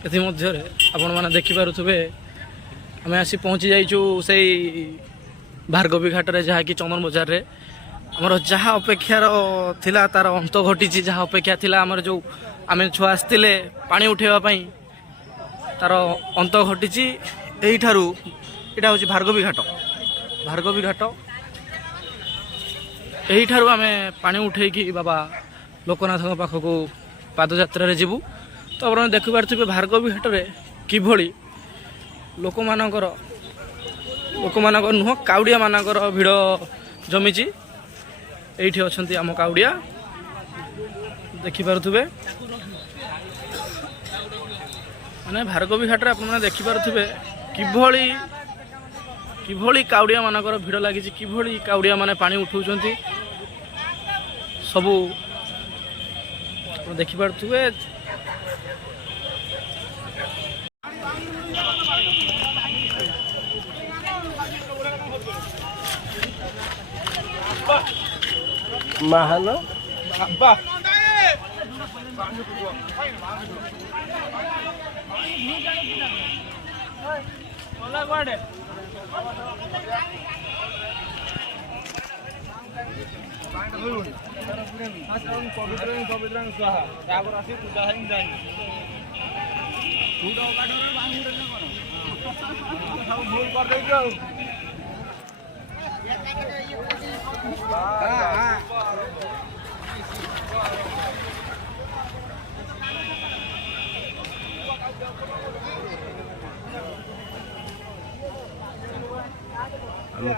एमध्य आपण मैंने देखिपे आम आसी पहुँची जाइचु से भार्गवी घाट रे जहाँकि चंदन बजार रे आमर जहाँ अपेक्षार थिला तार अंत घटी जहाँ अपेक्षा थिला आमर जो आम छुआ आसते पानी उठेवाई तार अंत घटी यहीठारू यहाँ हूँ भार्गवी घाट यहीठारू आम पानी उठेकी बाबा लोकनाथ पाखक पादयात्रा जीवु तो आप देखिपे भार्गवी घाट रे किभली लोक नुह काउड़िया मानकर भिड़ जमीची एठी अछंती आम काउड़िया देखिपे माने भार्गवी घाट रे आपन देखिपे किभली काउड़िया मानकर भिड़ लगी किभली काउड़िया माने पानी उठाउछंती सबू देखिपे महान आम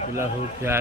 पिला सब ठिया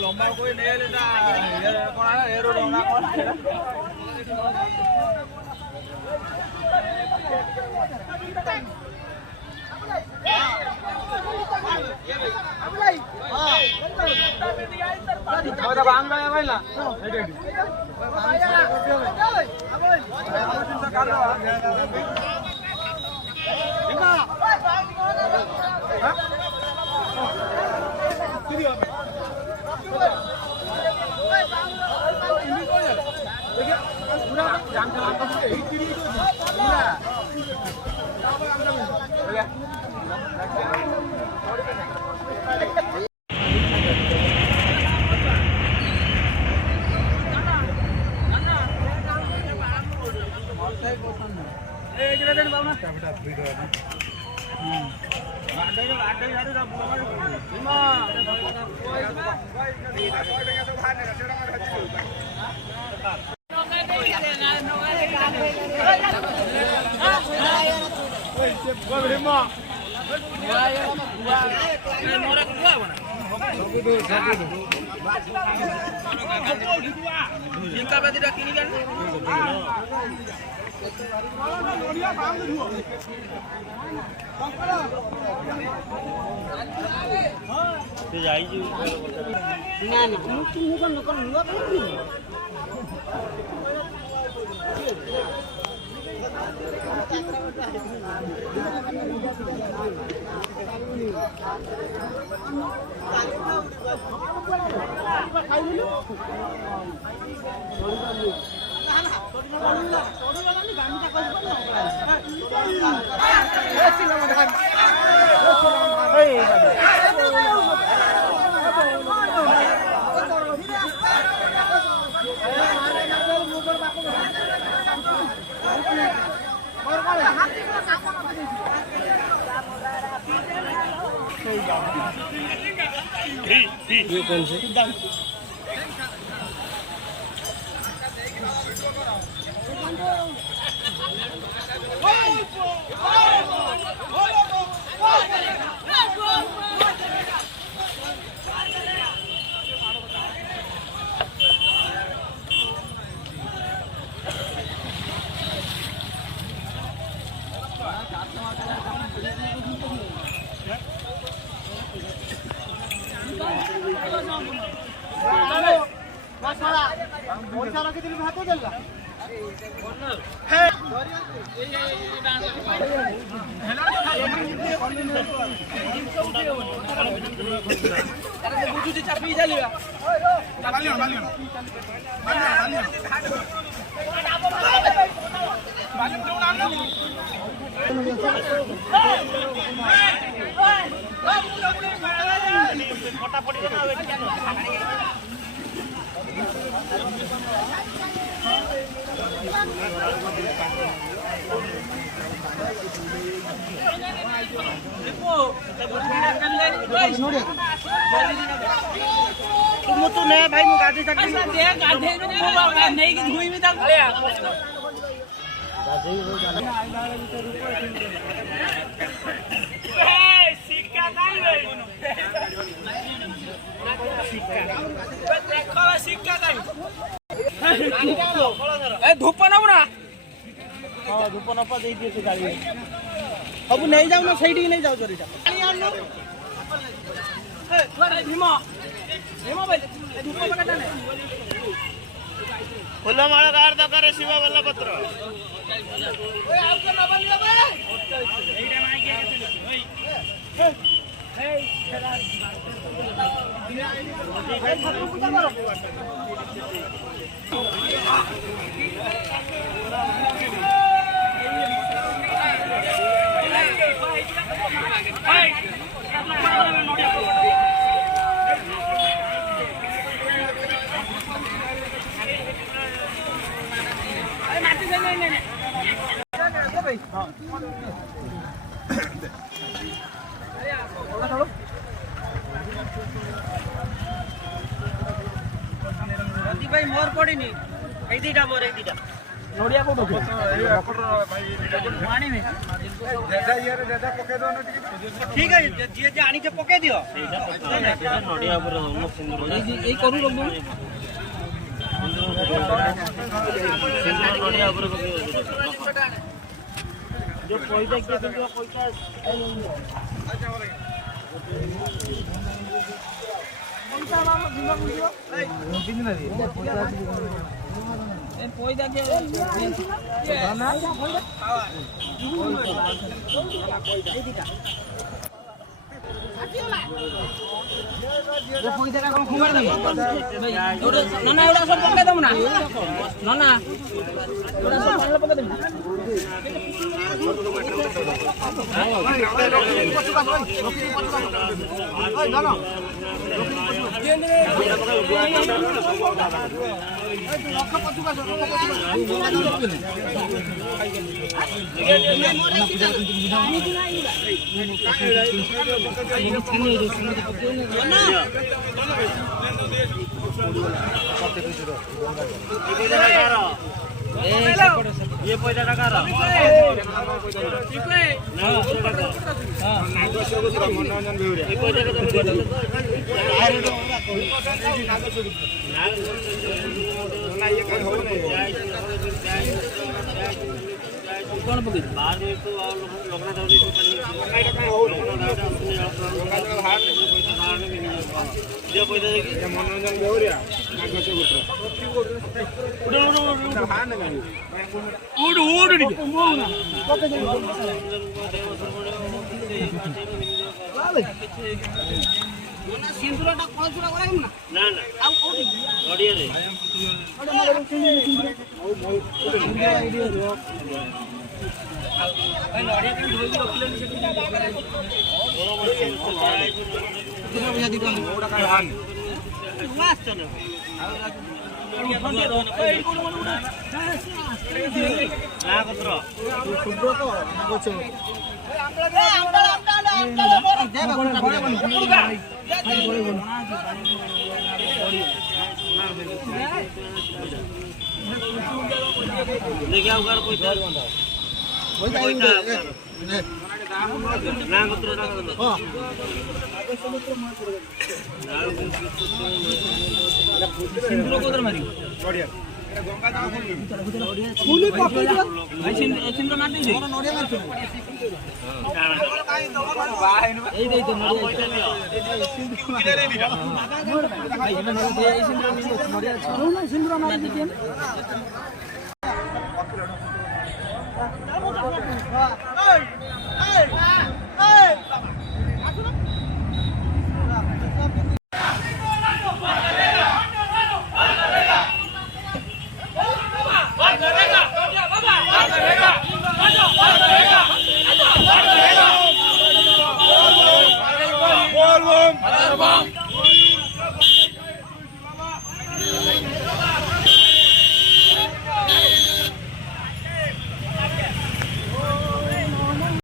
लंबा कोई नहीं लेना ये रोड होना ये कौन से तुम तो नया भाई मुझे गाड़ी तक नहीं कि धुई में तक धूप ना हाँ धूप नपा दे दिए से गाड़ी सब नहीं जाऊ ना सही नहीं जाऊ जरीटा फुलमाळ कार दरकार शिवा बल्ला पत्र भाई मोर पड़ी नहीं दीटा मोर दीटा नोडिया को पानी में ठीक है जी जी आनी के पके दियो नोडिया ऊपर ए करू लोग नोडिया ऊपर जो पैसा के तो पैसा ये पैसा टाका कौन पकड़ बाहर में तो लोकना दादी जो जो पैसा देखी मनोरंजन बेवरिया नागछ गुत्र उड़ हान गानी उड़ उड़ ना सिंदूरटा कोन सुरा कराम ना ना आ कोडी गडिया रे भाई नडिया के धोई रखले से कितना पैसा दी तुम ओडा का हान वास चलो ना कत्र सुब्रो तो नागछ देखिए उगार पैसा ना गोत्रटा सिंदूर गोत्र मारी बढ़िया गंगा दाव फूली पकड़ भाई सिंदूर मार दे नोडिया मार ए दे तो नोडिया सिंदूर मार दे भाई सिंदूर नोडिया ना सिंदूर मार दे बोल